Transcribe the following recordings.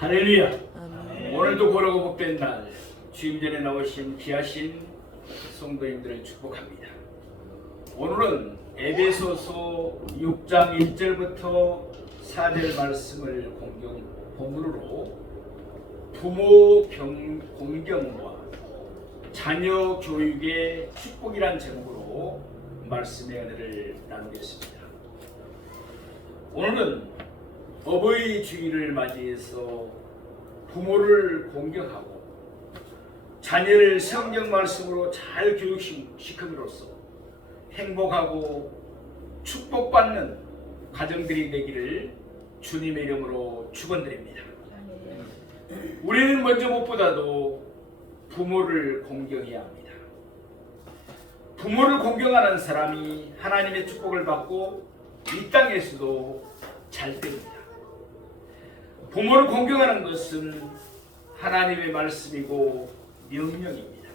할렐루야. 아멘. 오늘도 고르고 복된 날 주임 전에 나오신 귀하신 성도님들을 축복합니다. 오늘은 에베소서 6장 1절부터 4절 말씀을 본문으로 부모 공경과 자녀 교육의 축복이란 제목으로 말씀의 은혜를 나누겠습니다. 오늘은 어버이 주일을 맞이해서 부모를 공경하고 자녀를 성경 말씀으로 잘 교육시킴으로써 행복하고 축복받는 가정들이 되기를 주님의 이름으로 축원드립니다. 우리는 먼저 무엇보다도 부모를 공경해야 합니다. 부모를 공경하는 사람이 하나님의 축복을 받고 이 땅에서도 잘 됩니다. 부모를 공경하는 것은 하나님의 말씀이고 명령입니다.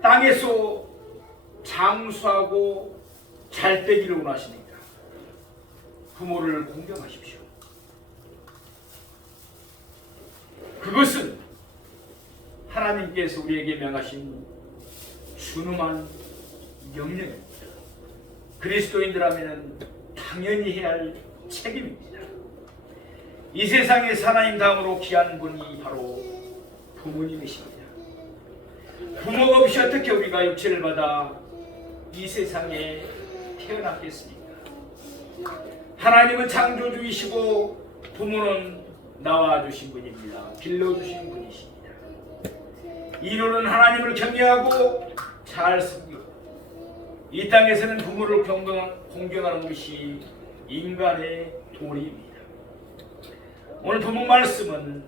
땅에서 장수하고 잘 되기를 원하시니까 부모를 공경하십시오. 그것은 하나님께서 우리에게 명하신 준엄한 명령입니다. 그리스도인들하면 당연히 해야 할 책임입니다. 이 세상에 하나님 다음으로 귀한 분이 바로 부모님이십니다. 부모가 없이 어떻게 우리가 육체를 받아 이 세상에 태어났겠습니까? 하나님은 창조주이시고 부모는 낳아주신 분입니다. 길러주신 분이십니다. 인류는 하나님을 경외하고 잘 섬기고 이 땅에서는 부모를 공경하는 것이 인간의 도리입니다. 오늘 본문 말씀은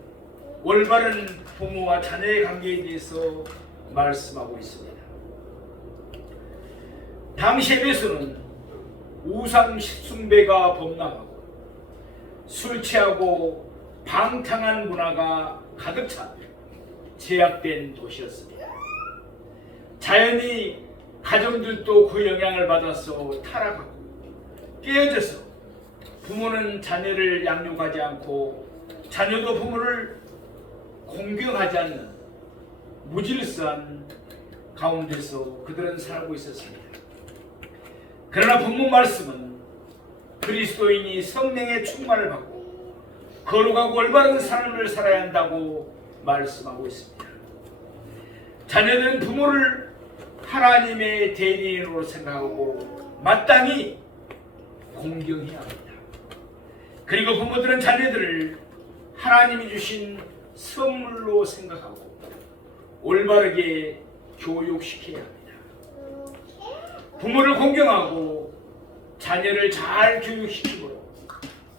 올바른 부모와 자녀의 관계에 대해서 말씀하고 있습니다. 당시 에베소는 우상 숭배가 범람하고 술 취하고 방탕한 문화가 가득 찬 제약된 도시였습니다. 자연히 가정들도 그 영향을 받아서 타락하고 깨어져서 부모는 자녀를 양육하지 않고 자녀도 부모를 공경하지 않는 무질서한 가운데서 그들은 살고 있었습니다. 그러나 본문 말씀은 그리스도인이 성령의 충만을 받고 거룩하고 올바른 삶을 살아야 한다고 말씀하고 있습니다. 자녀들은 부모를 하나님의 대리인으로 생각하고 마땅히 공경해야 합니다. 그리고 부모들은 자녀들을 하나님이 주신 선물로 생각하고 올바르게 교육시켜야 합니다. 부모를 공경하고 자녀를 잘 교육시키므로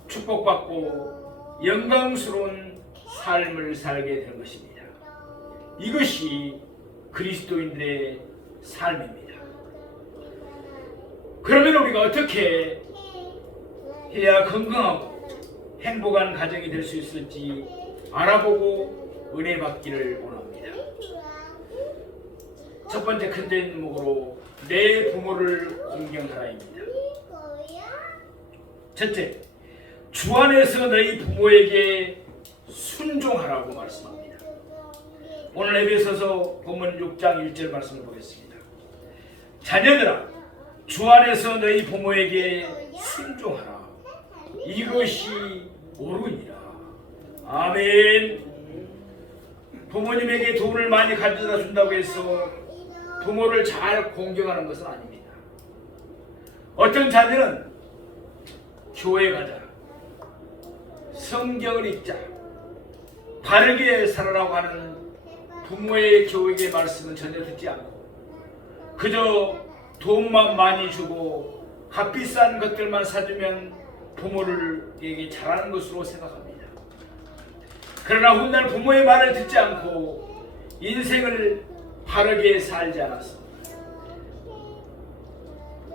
축복받고 영광스러운 삶을 살게 되는 것입니다. 이것이 그리스도인들의 삶입니다. 그러면 우리가 어떻게 해야 건강하고 행복한 가정이 될 수 있을지 알아보고 은혜 받기를 원합니다. 첫 번째 큰 제목으로 내 부모를 공경하라입니다. 첫째, 주 안에서 너희 부모에게 순종하라고 말씀합니다. 오늘 에베소서 본문 6장 1절 말씀을 보겠습니다. 자녀들아, 주 안에서 너희 부모에게 순종하라. 이것이 옳으니라. 아멘. 부모님에게 돈을 많이 가져다 준다고 해서 부모를 잘 공경하는 것은 아닙니다. 어떤 자녀는 교회 가자, 성경을 읽자, 바르게 살아라고 하는 부모의 교육의 말씀은 전혀 듣지 않고 그저 돈만 많이 주고 값비싼 것들만 사주면 부모에게 잘하는 것으로 생각합니다. 그러나 훗날 부모의 말을 듣지 않고 인생을 바르게 살지 않았습니다.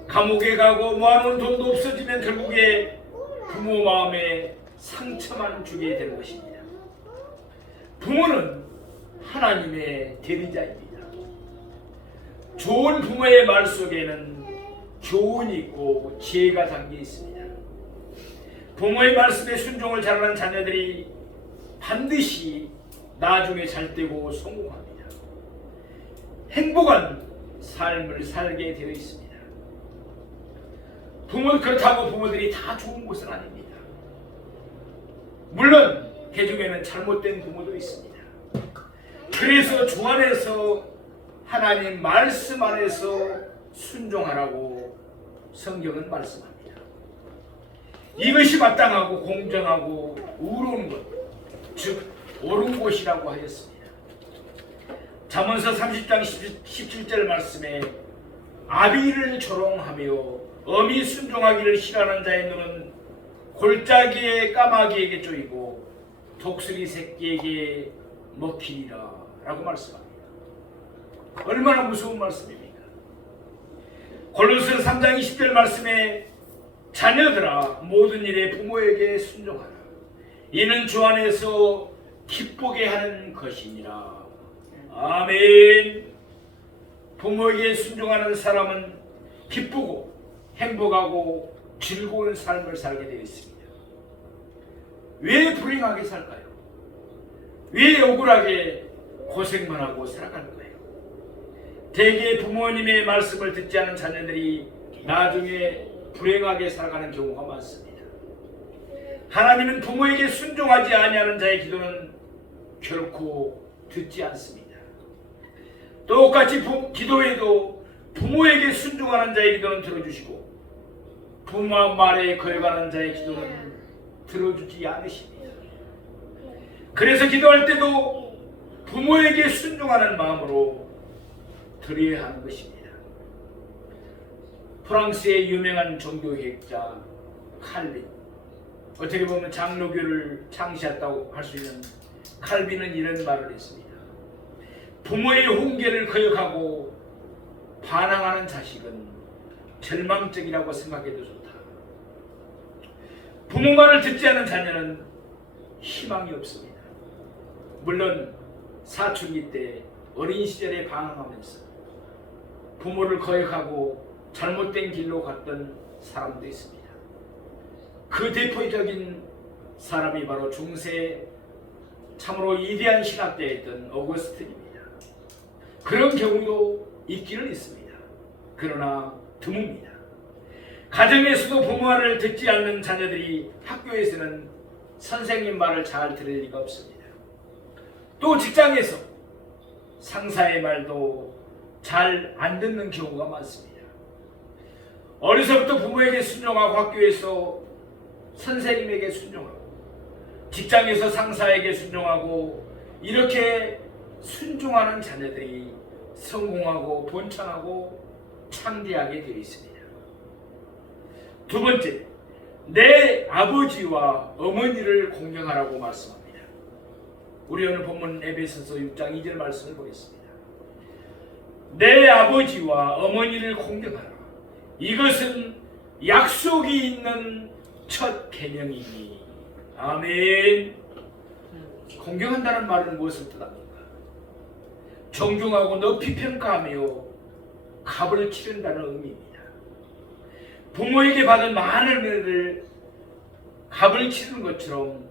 감옥에 가고 모아놓은 돈도 없어지면 결국에 부모 마음에 상처만 주게 되는 것입니다. 부모는 하나님의 대리자입니다. 좋은 부모의 말 속에는 교훈이 있고 지혜가 담겨 있습니다. 부모의 말씀에 순종을 잘하는 자녀들이 반드시 나중에 잘 되고 성공합니다. 행복한 삶을 살게 되어 있습니다. 그렇다고 부모들이 다 좋은 것은 아닙니다. 물론 그 중에는 잘못된 부모도 있습니다. 그래서 주 안에서 하나님 말씀 안에서 순종하라고 성경은 말씀합니다. 이것이 마땅하고 공정하고 의로운 것, 즉 옳은 곳이라고 하였습니다. 잠언서 30장 17절 말씀에 아비를 조롱하며 엄히 순종하기를 싫어하는 자의 눈은 골짜기의 까마귀에게 쪼이고 독수리 새끼에게 먹히리라 라고 말씀합니다. 얼마나 무서운 말씀입니까? 골로새 3장 20절 말씀에 자녀들아 모든 일에 부모에게 순종하라. 이는 주 안에서 기쁘게 하는 것이니라. 아멘. 부모에게 순종하는 사람은 기쁘고 행복하고 즐거운 삶을 살게 되어 있습니다. 왜 불행하게 살까요? 왜 억울하게 고생만 하고 살아가는 거예요? 대개 부모님의 말씀을 듣지 않은 자녀들이 나중에 불행하게 살아가는 경우가 많습니다. 하나님은 부모에게 순종하지 아니하는 자의 기도는 결코 듣지 않습니다. 똑같이 기도해도 부모에게 순종하는 자의 기도는 들어주시고 부모 말에 거역하는 자의 기도는 들어주지 않으십니다. 그래서 기도할 때도 부모에게 순종하는 마음으로 드려야 하는 것입니다. 프랑스의 유명한 종교개혁자 칼빈, 어떻게 보면 장로교를 창시했다고 할 수 있는 칼빈은 이런 말을 했습니다. 부모의 훈계를 거역하고 반항하는 자식은 절망적이라고 생각해도 좋다. 부모 말을 듣지 않은 자녀는 희망이 없습니다. 물론 사춘기 때 어린 시절에 반항하면서 부모를 거역하고 잘못된 길로 갔던 사람도 있습니다. 그 대표적인 사람이 바로 중세 참으로 위대한 신학자였던 어거스틴입니다. 그런 경우도 있기는 있습니다. 그러나 드뭅니다. 가정에서도 부모 말을 듣지 않는 자녀들이 학교에서는 선생님 말을 잘 들을 리가 없습니다. 또 직장에서 상사의 말도 잘 안 듣는 경우가 많습니다. 어려서부터 부모에게 순종하고 학교에서 선생님에게 순종하고 직장에서 상사에게 순종하고 이렇게 순종하는 자녀들이 성공하고 번창하고 창대하게 되어 있습니다. 두 번째, 내 아버지와 어머니를 공경하라고 말씀합니다. 우리 오늘 본문 에베소서 6장 2절 말씀을 보겠습니다. 내 아버지와 어머니를 공경하라. 이것은 약속이 있는 첫 계명이니. 아멘. 공경한다는 말은 무엇을 뜻합니까? 존경하고 높이 평가하며 값을 치른다는 의미입니다. 부모에게 받은 많은 은혜를 값을 치르는 것처럼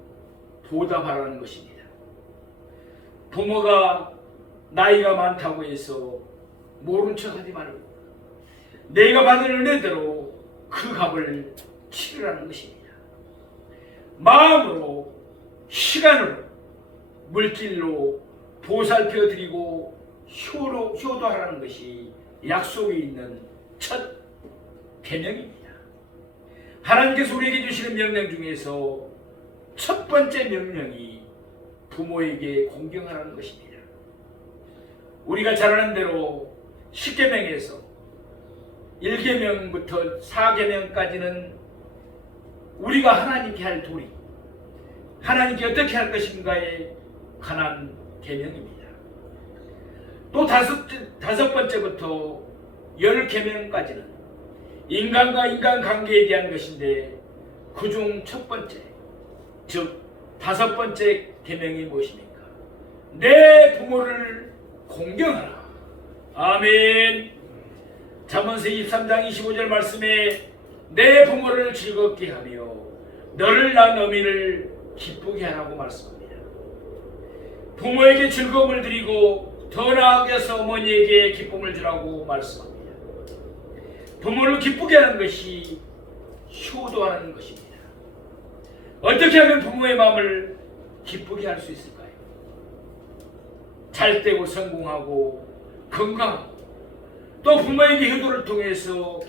보답하라는 것입니다. 부모가 나이가 많다고 해서 모른 척하지 말고 내가 받은 은혜대로 그 값을 치르라는 것입니다. 마음으로, 시간으로, 물질로 보살펴 드리고 효도하라는 것이 약속이 있는 첫 계명입니다. 하나님께서 우리에게 주시는 명령 중에서 첫 번째 명령이 부모에게 공경하라는 것입니다. 우리가 잘 아는 대로 10계명에서 1계명부터 4계명까지는 우리가 하나님께 할 도리, 하나님께 어떻게 할 것인가에 관한 계명입니다. 또 다섯 번째부터 10계명까지는 인간과 인간관계에 대한 것인데 그중 첫 번째, 즉 다섯 번째 계명이 무엇입니까? 내 부모를 공경하라. 아멘. 잠언서 23장 25절 말씀에 내 부모를 즐겁게 하며 너를 낳은 어미를 기쁘게 하라고 말씀합니다. 부모에게 즐거움을 드리고 더 나아가서 어머니에게 기쁨을 주라고 말씀합니다. 부모를 기쁘게 하는 것이 효도하는 것입니다. 어떻게 하면 부모의 마음을 기쁘게 할 수 있을까요? 잘되고 성공하고 건강하고 또 부모에게 효도를 통해서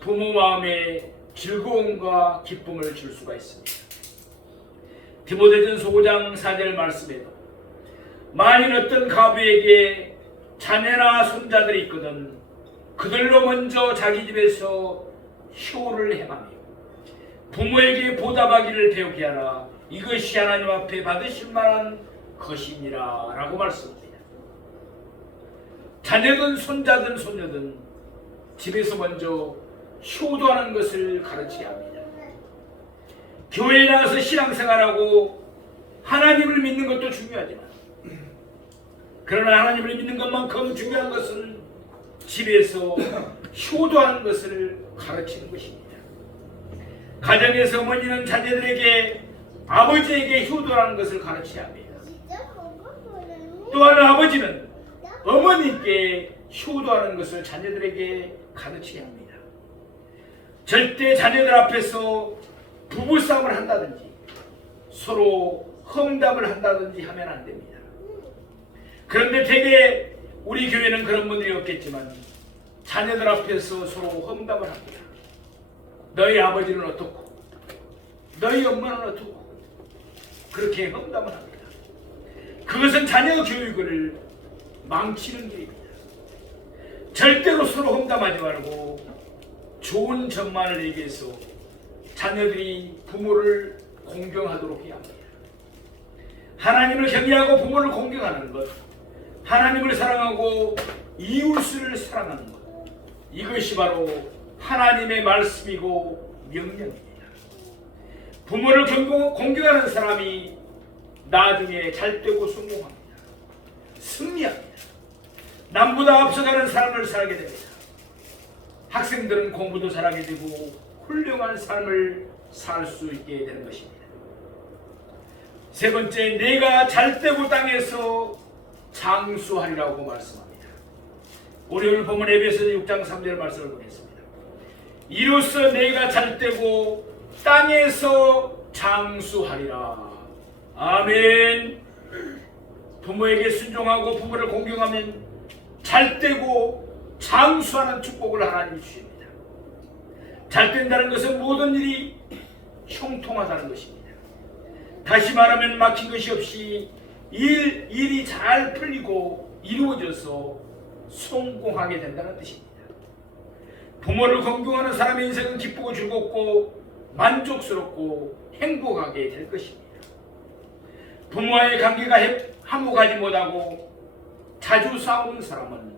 부모 마음에 즐거움과 기쁨을 줄 수가 있습니다. 디모데전서 5장 4절 말씀에도 만일 어떤 가부에게 자녀나 손자들이 있거든 그들로 먼저 자기 집에서 효를 행하며 부모에게 보답하기를 배우게 하라. 이것이 하나님 앞에 받으실 만한 것이니라 라고 말씀합니다. 자녀든 손자든 손녀든 집에서 먼저 효도하는 것을 가르쳐야 합니다. 교회에 나가서 신앙생활하고 하나님을 믿는 것도 중요하지만 그러나 하나님을 믿는 것만큼 중요한 것은 집에서 효도하는 것을 가르치는 것입니다. 가정에서 어머니는 자녀들에게 아버지에게 효도하는 것을 가르쳐야 합니다. 또한 아버지는 어머니께 효도하는 것을 자녀들에게 가르쳐야 합니다. 절대 자녀들 앞에서 부부싸움을 한다든지 서로 험담을 한다든지 하면 안 됩니다. 그런데 대개 우리 교회는 그런 분들이 없겠지만 자녀들 앞에서 서로 험담을 합니다. 너희 아버지는 어떻고 너희 엄마는 어떻고 그렇게 험담을 합니다. 그것은 자녀 교육을 망치는 일입니다. 절대로 서로 험담하지 말고 좋은 점만을 얘기해서 자녀들이 부모를 공경하도록 해야 합니다. 하나님을 경외하고 부모를 공경하는 것, 하나님을 사랑하고 이웃을 사랑하는 것, 이것이 바로 하나님의 말씀이고 명령입니다. 부모를 공경하는 사람이 나중에 잘되고 성공합니다. 승리합니다. 남보다 앞서가는 삶을 살게 됩니다. 학생들은 공부도 잘하게 되고 훌륭한 삶을 살 수 있게 되는 것입니다. 세 번째, 내가 잘되고 땅에서 장수하리라고 말씀합니다. 오늘 본문 에베소서 6장 3절 말씀을 보겠습니다. 이로써 내가 잘되고 땅에서 장수하리라. 아멘. 부모에게 순종하고 부모를 공경하면 잘되고 장수하는 축복을 하나님이 주십니다. 잘된다는 것은 모든 일이 형통하다는 것입니다. 다시 말하면 막힌 것이 없이 일이 잘 풀리고 이루어져서 성공하게 된다는 뜻입니다. 부모를 공경하는 사람의 인생은 기쁘고 즐겁고 만족스럽고 행복하게 될 것입니다. 부모와의 관계가 화목하지 못하고 자주 싸우는 사람은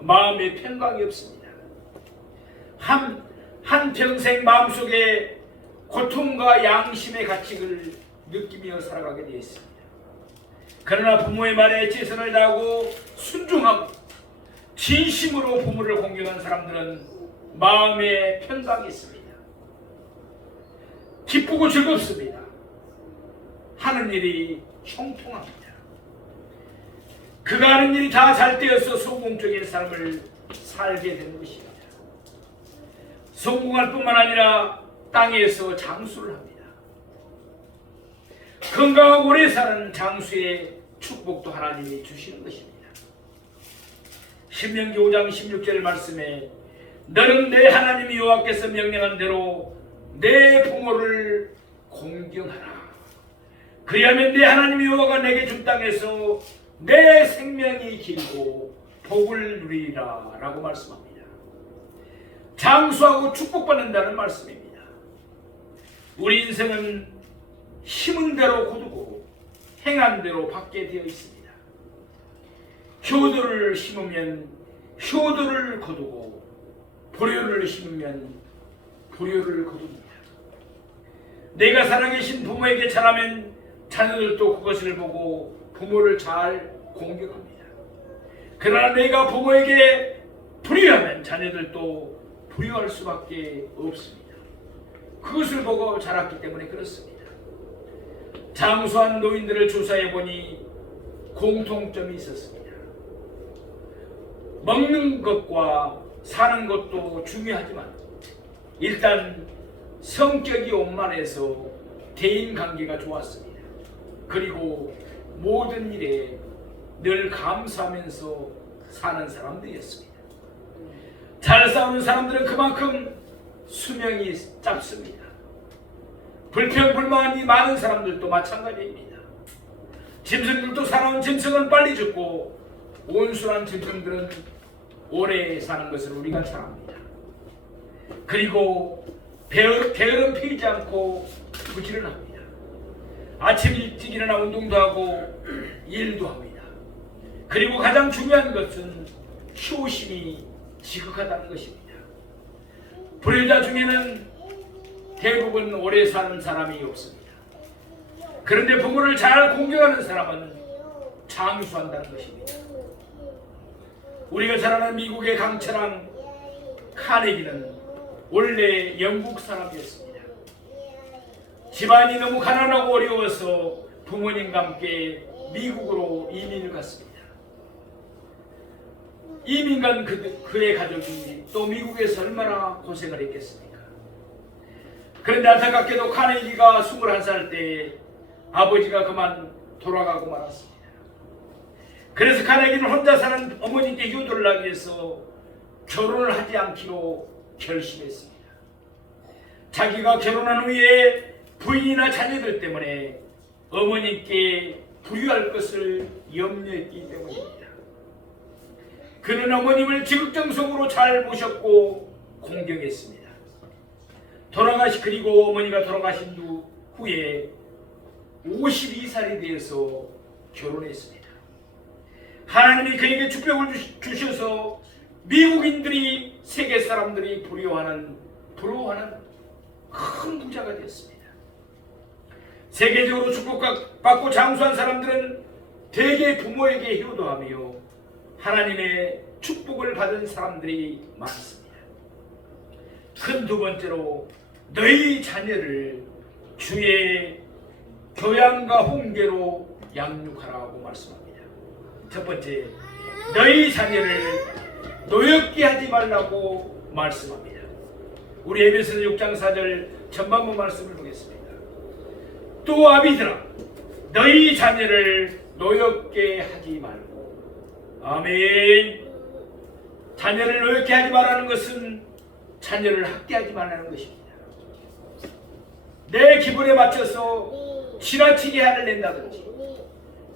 마음에 평강이 없습니다. 한평생 마음속에 고통과 양심의 가책을 느끼며 살아가게 되어 있습니다. 그러나 부모의 말에 최선을 다하고 순종하고 진심으로 부모를 공경하는 사람들은 마음에 평강이 있습니다. 기쁘고 즐겁습니다. 하는 일이 형통합니다. 그가 하는 일이 다 잘 되어서 성공적인 삶을 살게 되는 것입니다. 성공할 뿐만 아니라 땅에서 장수를 합니다. 건강하고 오래 사는 장수의 축복도 하나님이 주시는 것입니다. 신명기 5장 16절 말씀에 너는 내 하나님 여호와께서 명령한 대로 내 부모를 공경하라. 그리하면 내 하나님 여호와가 내게 준 땅에서 내 생명이 길고 복을 누리리라 라고 말씀합니다. 장수하고 축복받는다는 말씀입니다. 우리 인생은 심은 대로 거두고 행한 대로 받게 되어 있습니다. 효도를 심으면 효도를 거두고 불효를 심으면 불효를 거둡니다. 내가 살아계신 부모에게 잘하면 자녀들도 그것을 보고 부모를 잘 공경합니다. 그러나 내가 부모에게 불의하면 자녀들도 불의할 수밖에 없습니다. 그것을 보고 자랐기 때문에 그렇습니다. 장수한 노인들을 조사해 보니 공통점이 있었습니다. 먹는 것과 사는 것도 중요하지만 일단 성격이 원만해서 대인관계가 좋았습니다. 그리고 모든 일에 늘 감사하면서 사는 사람들이었습니다. 잘 싸우는 사람들은 그만큼 수명이 짧습니다. 불평불만이 많은 사람들도 마찬가지입니다. 짐승들도 살아온 짐승은 빨리 죽고 온순한 짐승들은 오래 사는 것을 우리가 잘 압니다. 그리고 게으름 피지 않고 부지런합니다. 아침 일찍 일어나 운동도 하고 일도 합니다. 그리고 가장 중요한 것은 효심이 지극하다는 것입니다. 불효자 중에는 대부분 오래 사는 사람이 없습니다. 그런데 부모를 잘 공경하는 사람은 장수한다는 것입니다. 우리가 잘 아는 미국의 강철왕 카네기는 원래 영국 사람이었습니다. 집안이 너무 가난하고 어려워서 부모님과 함께 미국으로 이민을 갔습니다. 이민 간 그의 가족이 또 미국에서 얼마나 고생을 했겠습니까? 그런데 안타깝게도 카네기가 21살 때 아버지가 그만 돌아가고 말았습니다. 그래서 카네기는 혼자 사는 어머니께 효도를 하기 위해서 결혼을 하지 않기로 결심했습니다. 자기가 결혼한 후에 부인이나 자녀들 때문에 어머니께 불효할 것을 염려했기 때문입니다. 그는 어머님을 지극정성으로 잘 모셨고 공경했습니다. 그리고 어머니가 돌아가신 후에 52살이 되어서 결혼했습니다. 하나님이 그에게 축복을 주셔서 미국인들이 세계 사람들이 부러워하는 큰 부자가 되었습니다. 세계적으로 축복받고 장수한 사람들은 대개 부모에게 효도하며 하나님의 축복을 받은 사람들이 많습니다. 큰 두 번째로 너희 자녀를 주의 교양과 훈계로 양육하라고 말씀합니다. 첫 번째, 너희 자녀를 노엽게 하지 말라고 말씀합니다. 우리 에베소서 6장 4절 전반부 말씀을 보겠습니다. 또 아비들아, 너희 자녀를 노엽게 하지 말고. 아멘. 자녀를 노엽게 하지 말라는 것은 자녀를 학대하지 말라는 것입니다. 내 기분에 맞춰서 지나치게 화를 낸다든지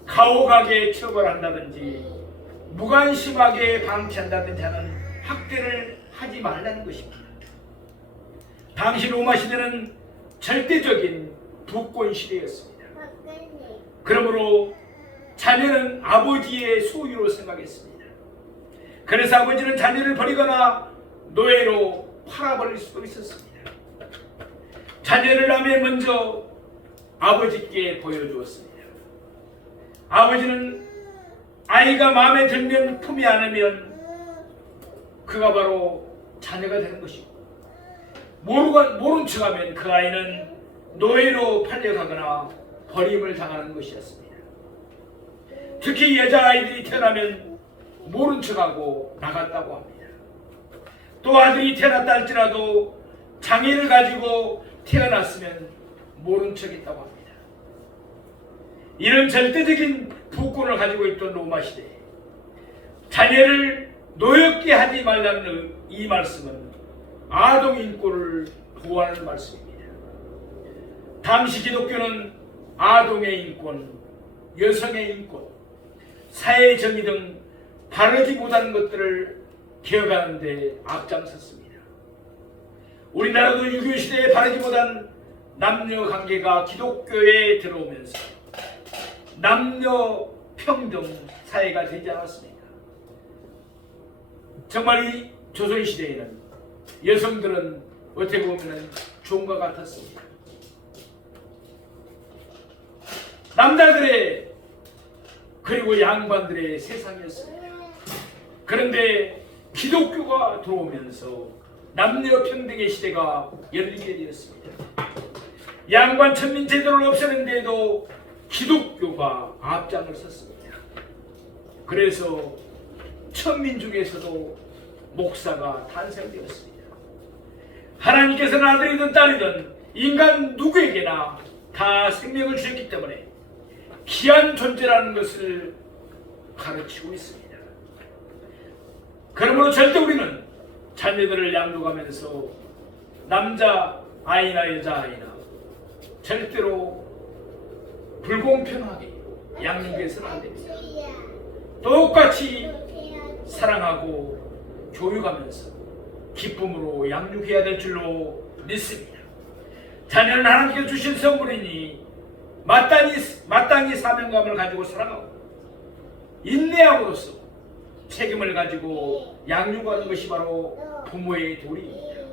가혹하게 처벌한다든지 무관심하게 방치한다든지 하는 학대를 하지 말라는 것입니다. 당시 로마 시대는 절대적인 부권 시대였습니다. 그러므로 자녀는 아버지의 소유로 생각했습니다. 그래서 아버지는 자녀를 버리거나 노예로 팔아버릴 수도 있었습니다. 자녀를 낳으면 먼저 아버지께 보여주었습니다. 아버지는 아이가 마음에 들면 품이 안으면 그가 바로 자녀가 되는 것이고, 모른 척하면 그 아이는 노예로 팔려가거나 버림을 당하는 것이었습니다. 특히 여자아이들이 태어나면 모른 척하고 나갔다고 합니다. 또 아들이 태어났다 할지라도 장애를 가지고 태어났으면 모른 척했다고 합니다. 이런 절대적인 부권을 가지고 있던 로마 시대에 자녀를 노엽게 하지 말라는 이 말씀은 아동 인권을 보호하는 말씀입니다. 당시 기독교는 아동의 인권, 여성의 인권, 사회 정의 등 바르지 못한 것들을 개혁하는 데 앞장섰습니다. 우리나라도 유교 시대에 바르지 못한 남녀 관계가 기독교에 들어오면서 남녀 평등 사회가 되지 않았습니다. 정말 이 조선 시대에는 여성들은 어떻게 보면 종과 같았습니다. 남자들의 그리고 양반들의 세상이었습니다. 그런데 기독교가 들어오면서 남녀 평등의 시대가 열리게 되었습니다. 양반 천민 제도를 없애는 데에도 기독교가 앞장을 섰습니다. 그래서 천민중에서도 목사가 탄생되었습니다. 하나님께서는 아들이든 딸이든 인간 누구에게나 다 생명을 주셨기 때문에 귀한 존재라는 것을 가르치고 있습니다. 그러므로 절대 우리는 자녀들을 양육하면서 남자 아이나 여자 아이나 절대로 불공평하게 양육해서는 안 됩니다. 똑같이 사랑하고 교육하면서 기쁨으로 양육해야 될 줄로 믿습니다. 자녀는 하나님께서 주신 선물이니 마땅히 사명감을 가지고 살아가고 인내함으로써 책임을 가지고 양육하는 것이 바로 부모의 도리입니다.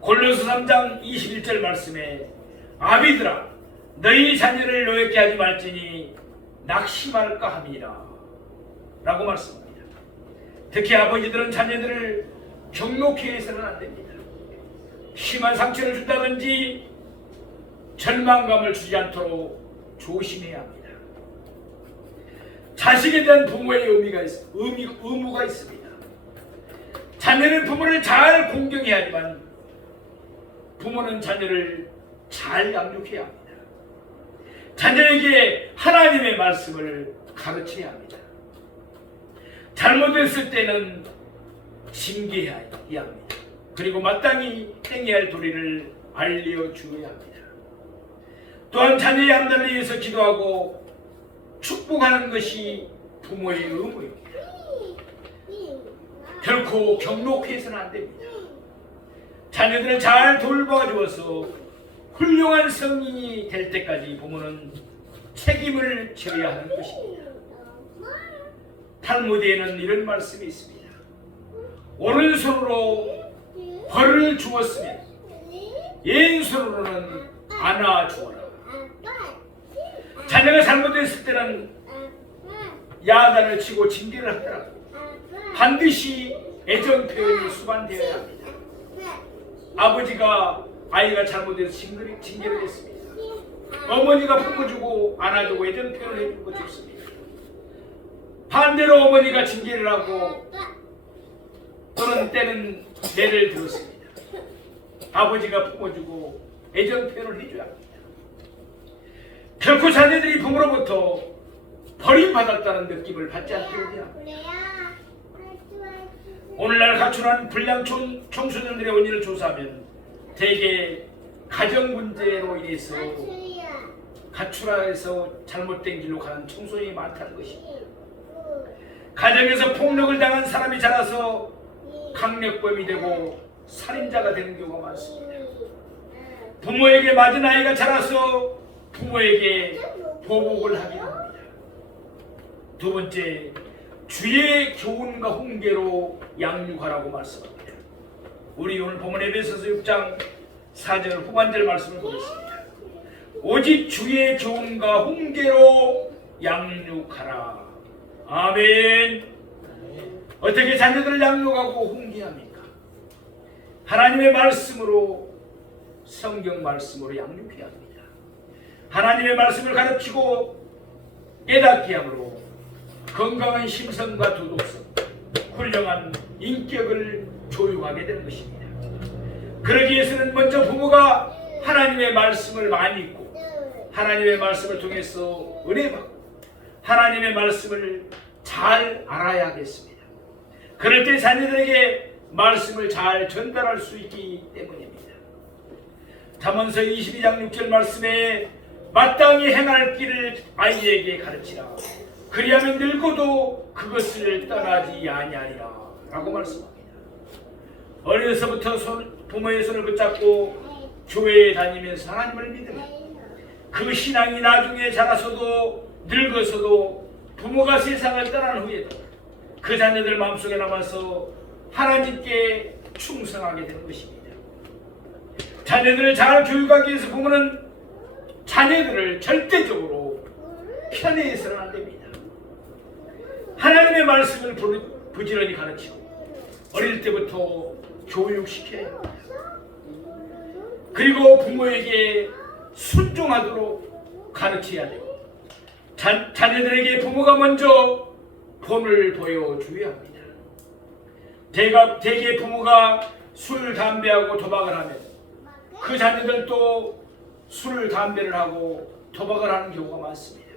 골로새 3장 21절 말씀에 아비들아 너희 자녀를 노엽게 하지 말지니 낙심할까 함이라 라고 말씀합니다. 특히 아버지들은 자녀들을 경록해 해서는 안 됩니다. 심한 상처를 준다든지 절망감을 주지 않도록 조심해야 합니다. 자식에 대한 부모의 의무가 있습니다. 자녀는 부모를 잘 공경해야 하지만 부모는 자녀를 잘 양육해야 합니다. 자녀에게 하나님의 말씀을 가르쳐야 합니다. 잘못했을 때는 징계해야 합니다. 그리고 마땅히 행해야 할 도리를 알려주어야 합니다. 또한 자녀의 양날을 위해서 기도하고 축복하는 것이 부모의 의무입니다. 결코 경록해서는 안 됩니다. 자녀들을 잘 돌봐주어서 훌륭한 성인이 될 때까지 부모는 책임을 져야 하는 것입니다. 탈무드에는 이런 말씀이 있습니다. 오른손으로 벌을 주었으면 왼손으로는 안아주어라. 자녀가 잘못했을 때는 야단을 치고 징계를 하더라도 반드시 애정 표현이 수반되어야 합니다. 아버지가 아이가 잘못해서 징계를 했습니다. 어머니가 품어주고 안아주고 애정 표현을 해주는 거 좋습니다. 반대로 어머니가 징계를 하고 또는 때는 매를 들었습니다. 아버지가 품어주고 애정 표현을 해줘야 합니다. 결코 자녀들이 부모로부터 버림받았다는 느낌을 받지 않게 해야 합니다. 오늘날 가출한 불량 청소년들의 원인을 조사하면 대개 가정 문제로 인해서 가출해서 잘못된 길로 가는 청소년이 많다는 것입니다. 가정에서 폭력을 당한 사람이 자라서 강력범이 되고 살인자가 되는 경우가 많습니다. 부모에게 맞은 아이가 자라서 부모에게 보복을 하게 합니다. 두 번째, 주의 교훈과 훈계로 양육하라고 말씀합니다. 우리 오늘 본문 에베소서 6장 4절 후반절 말씀을 보겠습니다. 오직 주의 교훈과 훈계로 양육하라. 아멘. 어떻게 자녀들을 양육하고 훈계합니까? 하나님의 말씀으로, 성경 말씀으로 양육해야 합니다. 하나님의 말씀을 가르치고 깨닫게 함으로 건강한 심성과 도덕성, 훌륭한 인격을 교육하게 되는 것입니다. 그러기 위해서는 먼저 부모가 하나님의 말씀을 많이 읽고 하나님의 말씀을 통해서 은혜받고 하나님의 말씀을 잘 알아야 하겠습니다. 그럴 때 자녀들에게 말씀을 잘 전달할 수 있기 때문입니다. 잠언서 22장 6절 말씀에 마땅히 행할 길을 아이에게 가르치라. 그리하면 늙어도 그것을 떠나지 아니하리라 라고 말씀합니다. 어려서부터 부모의 손을 붙잡고 교회에 다니면서 하나님을 믿으면 그 신앙이 나중에 자라서도 늙어서도 부모가 세상을 떠난 후에도 그 자녀들 마음속에 남아서 하나님께 충성하게 되는 것입니다. 자녀들을 잘 교육하기 위해서 부모는 자녀들을 절대적으로 편애해서는 안 됩니다. 하나님의 말씀을 부지런히 가르치고 어릴 때부터 교육시켜야 합니다. 그리고 부모에게 순종하도록 가르쳐야 되고 자녀들에게 부모가 먼저 본을 보여줘야 합니다. 대개 부모가 술, 담배하고 도박을 하면 그 자녀들도 술, 담배를 하고 도박을 하는 경우가 많습니다.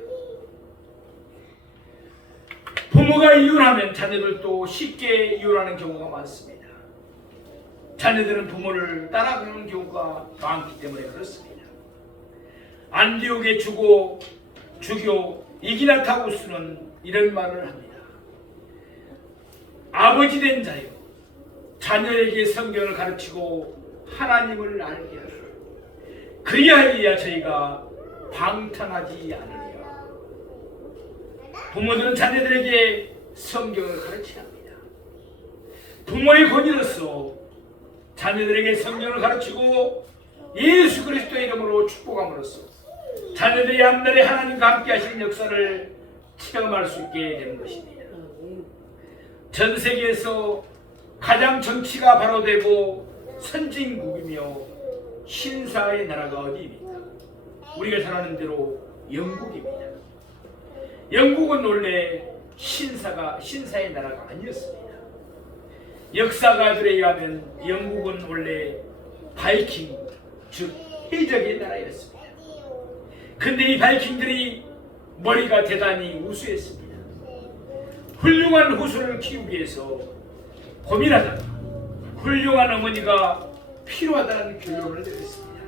부모가 이혼하면 자녀들도 쉽게 이혼하는 경우가 많습니다. 자녀들은 부모를 따라가는 경우가 많기 때문에 그렇습니다. 안디옥의 주교 이기나타우스는 이런 말을 합니다. 아버지 된 자여, 자녀에게 성경을 가르치고 하나님을 알게 하라. 그리하여야 저희가 방탕하지 않으리라. 부모들은 자녀들에게 성경을 가르쳐야 합니다. 부모의 권위로서 자녀들에게 성경을 가르치고 예수 그리스도의 이름으로 축복함으로써 자녀들이 앞날에 하나님과 함께 하시는 역사를 체험할 수 있게 되는 것입니다. 전 세계에서 가장 정치가 바로 되고 선진국이며 신사의 나라가 어디입니까? 우리가 잘 아는 대로 영국입니다. 영국은 원래 신사의 나라가 아니었습니다. 역사가들에 의하면 영국은 원래 바이킹, 즉 해적의 나라였습니다. 근데 이 바이킹들이 머리가 대단히 우수했습니다. 훌륭한 후손을 키우기 위해서 고민하다가 훌륭한 어머니가 필요하다는 결론을 내렸습니다.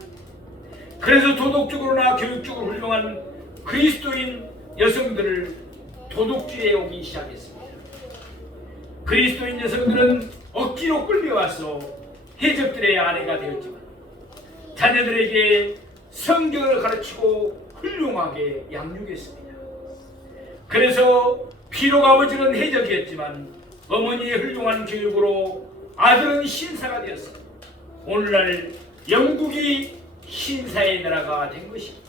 그래서 도덕적으로나 교육적으로 훌륭한 그리스도인 여성들을 도둑질해 오기 시작했습니다. 그리스도인 여성들은 억지로 끌려와서 해적들의 아내가 되었지만 자녀들에게 성경을 가르치고 훌륭하게 양육했습니다. 그래서 비록 아버지는 해적이었지만 어머니의 훌륭한 교육으로 아들은 신사가 되었습니다. 오늘날 영국이 신사의 나라가 된 것입니다.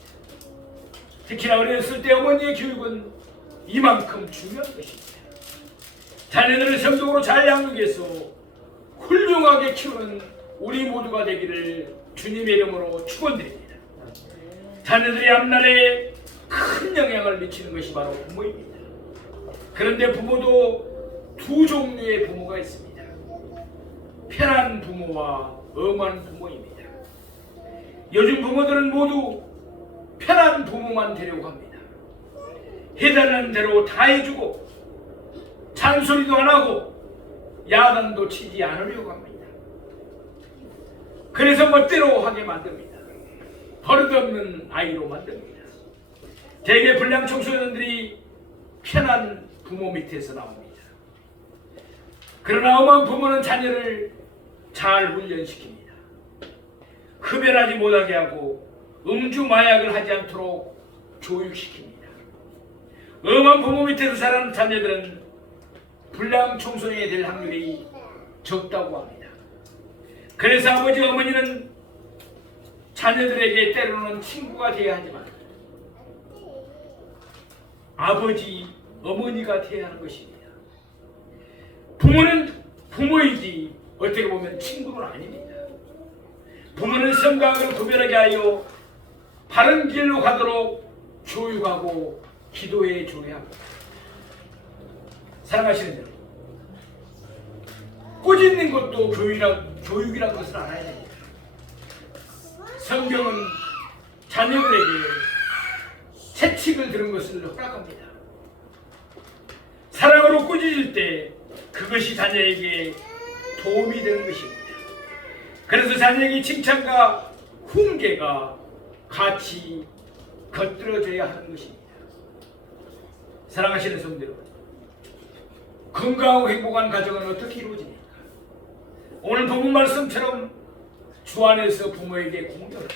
특히나 어렸을 때 어머니의 교육은 이만큼 중요한 것입니다. 자녀들을 성적으로 잘 양육해서 훌륭하게 키우는 우리 모두가 되기를 주님의 이름으로 축원드립니다. 자녀들이 앞날에 큰 영향을 미치는 것이 바로 부모입니다. 그런데 부모도 두 종류의 부모가 있습니다. 편한 부모와 엄한 부모입니다. 요즘 부모들은 모두 편한 부모만 되려고 합니다. 해달라는 대로 다 해주고 잔소리도 안 하고 야단도 치지 않으려고 합니다. 그래서 멋대로 하게 만듭니다. 버릇없는 아이로 만듭니다. 대개 불량 청소년들이 편한 부모 밑에서 나옵니다. 그러나 엄한 부모는 자녀를 잘 훈련시킵니다. 흡연하지 못하게 하고 음주 마약을 하지 않도록 교육시킵니다. 엄한 부모 밑에서 자라는 자녀들은 불량 청소년이 될 확률이 적다고 합니다. 그래서 아버지 어머니는 자녀들에게 때로는 친구가 되어야 하지만 아버지 어머니가 되어야 하는 것입니다. 부모는 부모이지 어떻게 보면 친구는 아닙니다. 부모는 선과 악을 구별하게 하여 바른 길로 가도록 교육하고 기도해 줘야 합니다. 사랑하시는 여러분, 꾸짖는 것도 교육이란 것을 알아야 됩니다. 성경은 자녀들에게 채찍을 들은 것을 허락합니다. 사랑으로 꾸짖을 때 그것이 자녀에게 도움이 되는 것입니다. 그래서 자녀에게 칭찬과 훈계가 같이 곁들여져야 하는 것입니다. 사랑하시는 성도 여러분, 건강하고 행복한 가정은 어떻게 이루어집니까? 오늘 본문 말씀처럼 주 안에서 부모에게 공경을,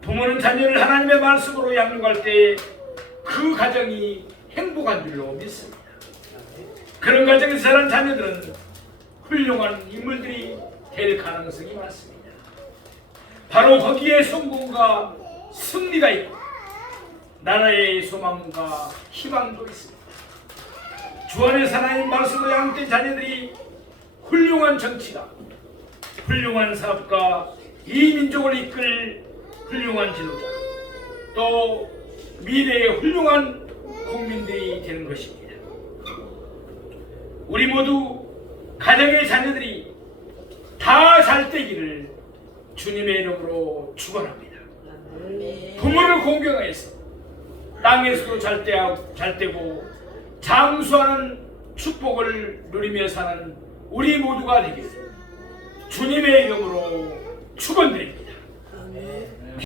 부모는 자녀를 하나님의 말씀으로 양육할 때 그 가정이 행복한 줄로 믿습니다. 그런 가정에서 자란 자녀들은 훌륭한 인물들이 될 가능성이 많습니다. 바로 거기에 성공과 승리가 있고 나라의 소망과 희망도 있습니다. 주 안에서 하나님 말씀으로 양육된 자녀들이 훌륭한 정치가, 훌륭한 사업가, 이 민족을 이끌 훌륭한 지도자, 또 미래의 훌륭한 국민들이 되는 것입니다. 우리 모두 가정의 자녀들이 다 잘 되기를 주님의 이름으로 축원합니다. 부모를 공경해서 땅에서도 잘 되고 장수하는 축복을 누리며 사는 우리 모두가 되기를 주님의 이름으로 축원드립니다.